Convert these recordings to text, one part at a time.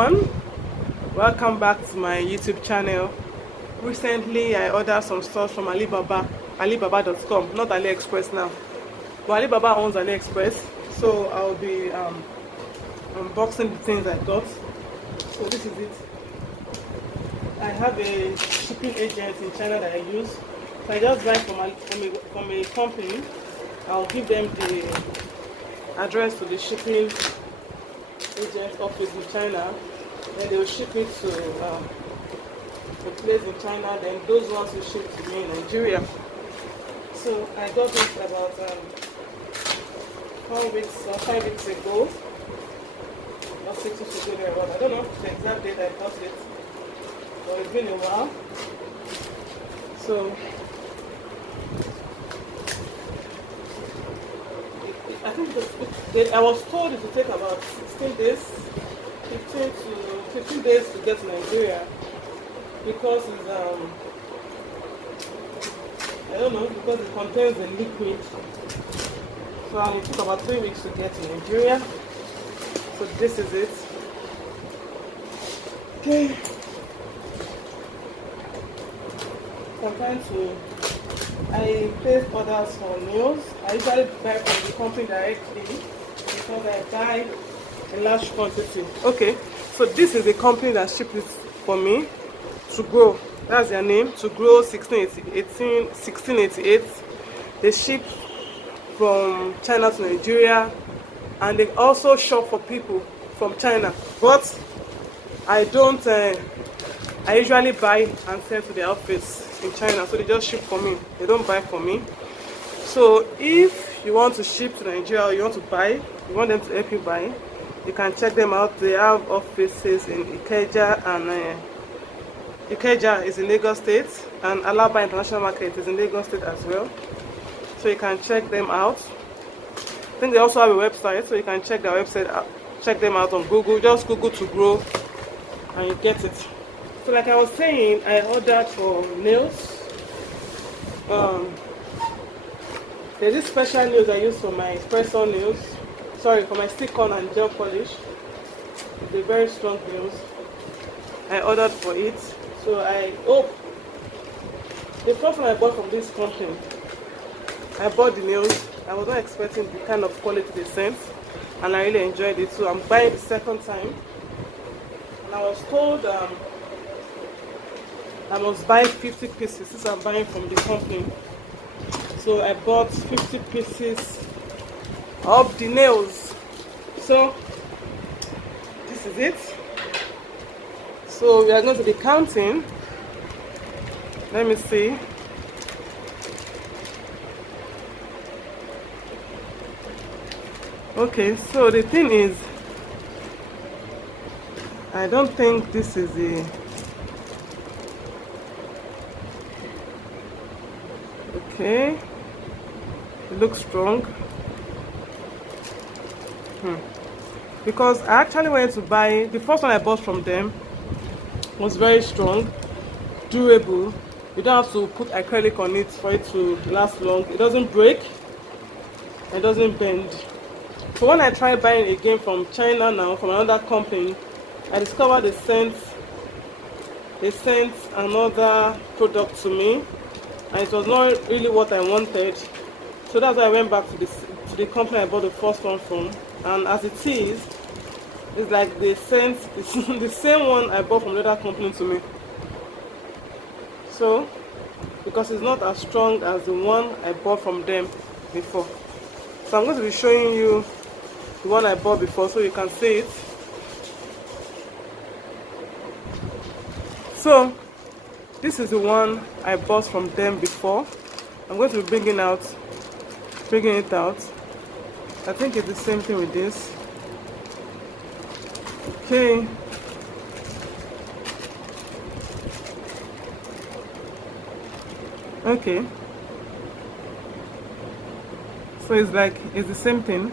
everyone, welcome back to my YouTube channel. Recently I ordered some stuff from Alibaba.com, not AliExpress now, but Alibaba owns AliExpress, so I'll be unboxing the things I got. So this is it. I have a shipping agent in China that I use, so I just buy from a company. I'll give them the address to the shipping agent office in China, then they will ship it to the place in China, then those ones will ship to me in Nigeria. So I got this about 4 weeks or 5 weeks ago, or 6 weeks ago there was. I don't know the exact date I got it, but it's been a while. So I think I was told it would take about 16 days, 15 days to get to Nigeria, because it's I don't know, because it contains a liquid. So it took about 3 weeks to get to Nigeria. So this is it. Okay. Sometimes I place orders for nails. I usually buy from the company directly because I buy a large quantity. Okay, so this is the company that shipped it for me. To Grow, that's their name. To Grow 1688. They ship from China to Nigeria, and they also shop for people from China. But I don't. I usually buy and send to the office in China, so they just ship for me. They don't buy for me. So if you want to ship to Nigeria, or you want to buy, you want them to help you buy, you can check them out. They have offices in Ikeja, and Ikeja is in Lagos State, and Alibaba International Market is in Lagos State as well. So you can check them out. I think they also have a website, so you can check their website out, check them out on Google. Just Google To Grow and you get it. So like I was saying, I ordered for nails. There's this special nails I use for my espresso nails. Sorry, for my stick-on and gel polish. They're very strong nails. I ordered for it. So the first one I bought from this company, I bought the nails. I was not expecting the kind of quality they sent, and I really enjoyed it. So I'm buying the second time, and I was told I must buy 50 pieces since I'm buying from the company. So I bought 50 pieces of the nails. So this is it. So we are going to be counting. Let me see. Okay, so the thing is, I don't think this is a okay. It looks strong. Because I actually went to buy the first one I bought from them was very strong, durable. You don't have to put acrylic on it for it to last long. It doesn't break, it doesn't bend. So when I tried buying again from China now, from another company, I discovered they sent another product to me, and it was not really what I wanted. So that's why I went back to the company I bought the first one from, and as it is, it's like they sent the same one I bought from the other company to me. So because it's not as strong as the one I bought from them before. So I'm going to be showing you the one I bought before so you can see it. So this is the one I bought from them before. I'm going to be bringing it out. I think it's the same thing with this. Okay. Okay. So it's the same thing.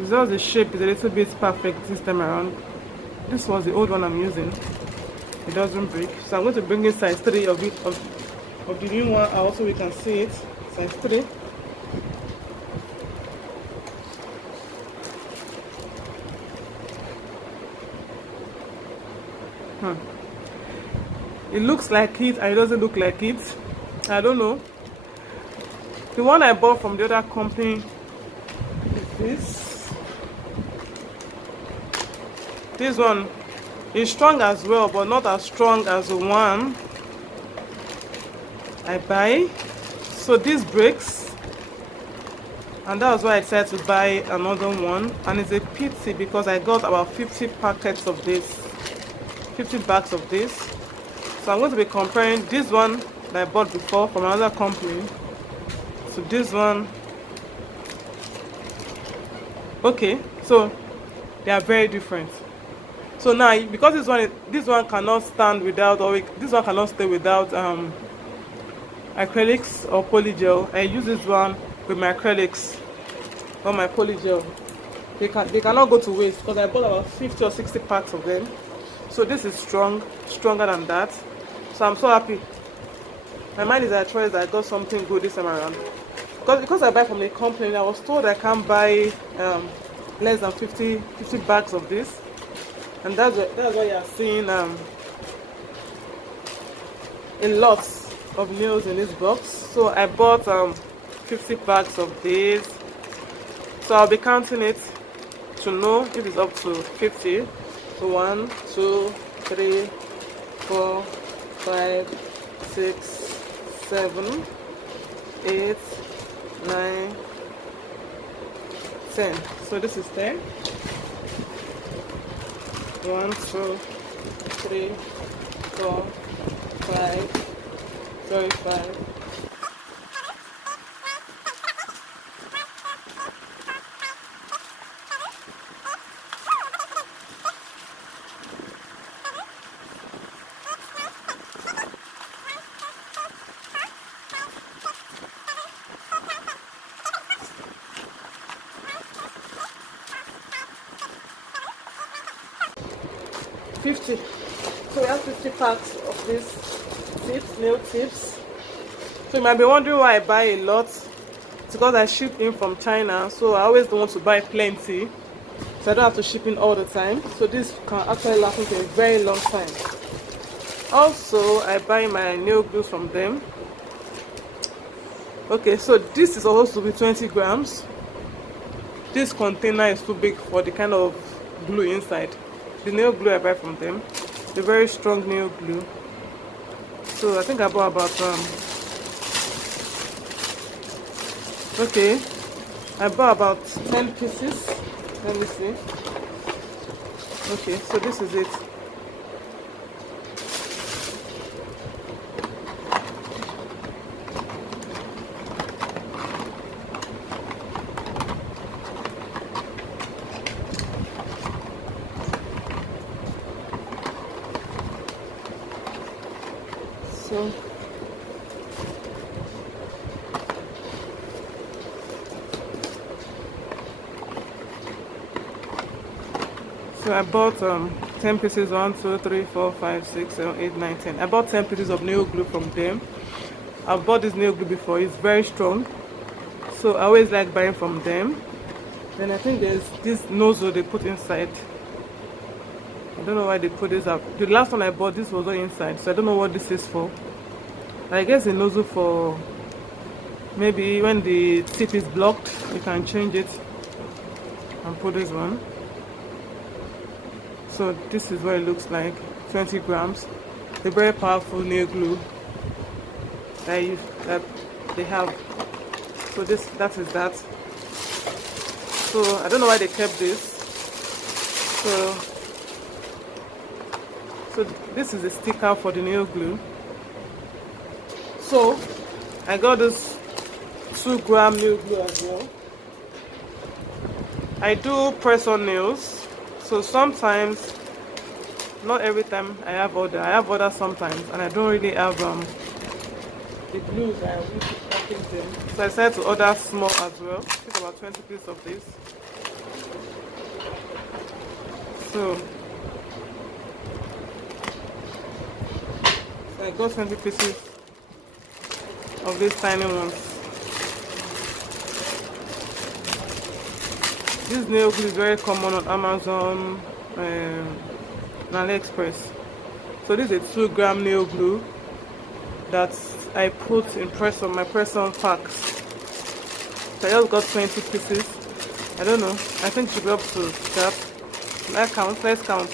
It's just the shape is a little bit perfect this time around. This was the old one I'm using. It doesn't break. So I'm going to bring in size 3 of the new one out so we can see it. Size 3. It looks like it and it doesn't look like it. I don't know. The one I bought from the other company is this. This one is strong as well, but not as strong as the one I buy. So this breaks, and that's why I decided to buy another one. And it's a pity because I got about 50 packets of this, 50 bags of this. So I'm going to be comparing this one that I bought before from another company to this one. Okay, so they are very different. So now, because this one cannot stand without, or this one cannot stay without acrylics or polygel, I use this one with my acrylics or my polygel. They cannot go to waste because I bought about 50 or 60 packs of them. So this is stronger than that. So I'm so happy. My mind is at choice that I got something good this time around. Because I buy from the company, I was told I can't buy less than 50 bags of this. And that's why you are seeing a lot of nails in this box. So I bought 50 bags of this. So I'll be counting it to know if it's up to 50. So 1, 2, 3, 4, 5, 6, 7, 8, 9, 10. So this is 10. 1, 2, 3, 4, 5, 35. So we have 50 packs of these nail tips. So you might be wondering why I buy a lot. It's because I ship in from China, so I always don't want to buy plenty, so I don't have to ship in all the time. So this can actually last me for a very long time. Also, I buy my nail glue from them. Okay, so this is supposed to be 20 grams. This container is too big for the kind of glue inside. The nail glue I buy from them, the very strong nail glue. So I think I bought about I bought about 10 pieces. Let me see. Okay, so this is it. So I bought 10 pieces, 1, 2, 3, 4, 5, 6, 7, 8, 9, 10. I bought 10 pieces of nail glue from them. I've bought this nail glue before, it's very strong. So I always like buying from them. Then I think there's this nozzle they put inside. I don't know why they put this up. The last one I bought, this was not inside, so I don't know what this is for. I guess a nozzle for maybe when the tip is blocked, you can change it and put this one. So this is what it looks like, 20 grams. The very powerful nail glue that they have. So that is that. So I don't know why they kept this. So this is a sticker for the nail glue. So I got this 2-gram nail glue as well. I do press on nails. So sometimes, not every time I have orders sometimes, and I don't really have the glues I use to package them. So I decided to order small as well. I think about 20 pieces of this. So I got 20 pieces of these tiny ones. This nail glue is very common on Amazon and AliExpress. So this is a 2-gram nail glue that I put in my press-on packs. So I just got 20 pieces. I don't know. I think it should be up to that. Let's count.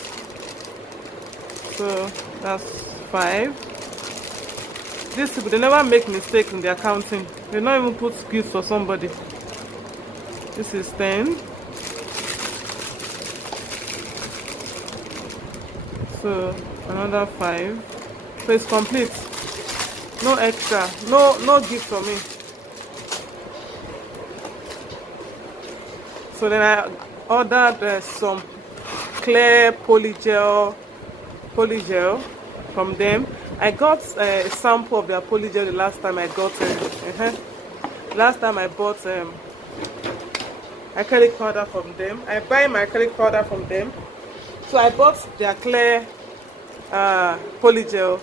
So that's 5. These people, they never make mistakes in their counting. They don't even put gifts for somebody. This is 10. So another 5. So it's complete. No extra. No gift for me. So then I ordered some clear polygel from them. I got a sample of their polygel the last time I got last time I bought acrylic powder from them. I buy my acrylic powder from them. So I bought their clear polygel.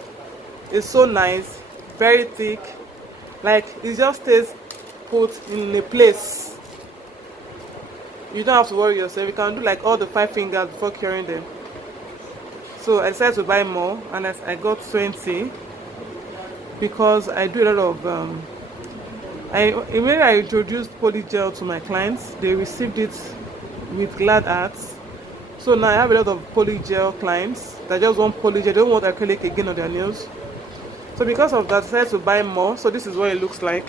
It's so nice, very thick, like it just stays put in a place. You don't have to worry yourself. You can do like all the 5 fingers before curing them. So I decided to buy more, and I got 20 because I do a lot of when I introduced polygel to my clients, they received it with glad hearts. So now I have a lot of polygel clients that just want polygel, they don't want acrylic again on their nails. So because of that, I decided to buy more. So this is what it looks like.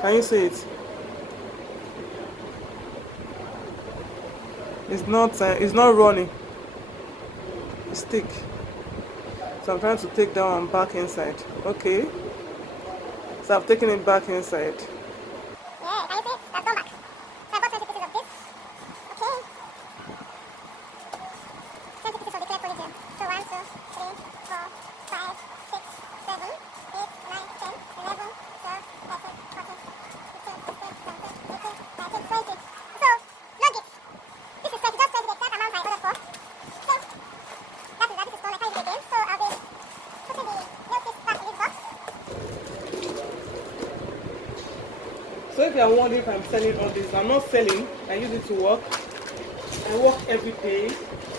Can you see it? It's not running. It's thick. So I'm trying to take that one back inside. Okay. So I've taken it back inside. Yeah, can you see? That's gone back. So I bought 20 pieces of this. Okay. 20 pieces of the clear polygel. So 1, 2, 3, 4, 5, 6, 7, 8, 9, 10, 11, 12, 13, 14, 15, 16, 17, 18, 19, 20. So, no gift. This is 20, just 20, the exact amount I ordered for. So, that is gone. I can't use it again. So I'll be putting the nail tips back in this box. So if you are wondering if I'm selling all this, I'm not selling. I use it to work. I work every day,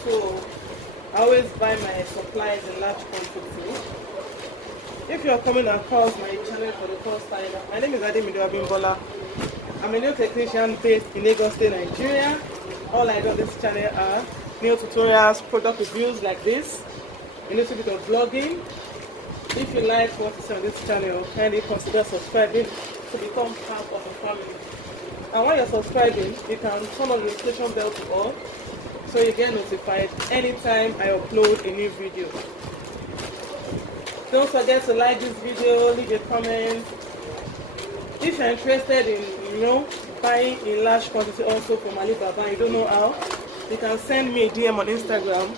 so I always buy my supplies in large quantity. If you are coming across my channel for the first time, my name is Ademido Abimbola. I'm a nail technician based in Lagos State, Nigeria. All I do on this channel are nail tutorials, product reviews like this, a little bit of vlogging. If you like what you see on this channel, kindly consider subscribing to become part of the family. And while you're subscribing, you can turn on the notification bell to all, so you get notified anytime I upload a new video. Don't forget to like this video, leave a comment. If you're interested in buying in large quantity also from Alibaba and you don't know how, you can send me a DM on Instagram.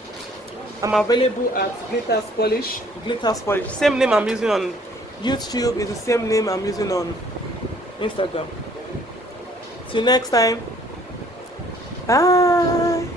I'm available at Glitterspolish. Same name I'm using on YouTube is the same name I'm using on Instagram. Till next time. Bye.